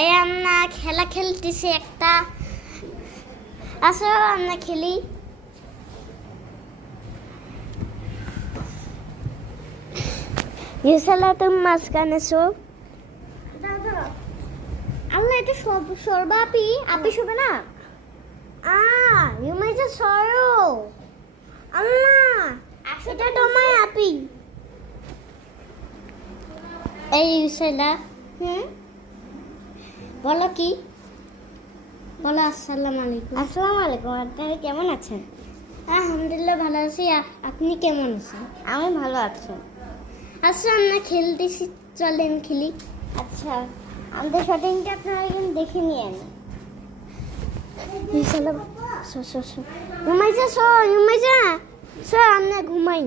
এই আমরা খেলা খেলতেছি একটা। আসো আমরা খেলি। ইউসালা তুমি মাঝখানে শো। আল্লাহ এটা সরবা আপি শোবে না। ইউমাইজা সরো আল্লাহ, এটা তোমার আপি। এই ইউসালা বলো কি বলো। আসসালামু আলাইকুম। আসসালামু আলাইকুম। আপনারা কেমন আছেন? আলহামদুলিল্লাহ ভালো আছি। আপনি কেমন আছেন? আমি ভালো আছি। আচ্ছা আমরা খেলতেছি, চলেন খেলি। আচ্ছা আমাদের শুটিংটা আপনারা একদিন দেখে নিয়েন। ঘুমাইছা আমরা ঘুমাই।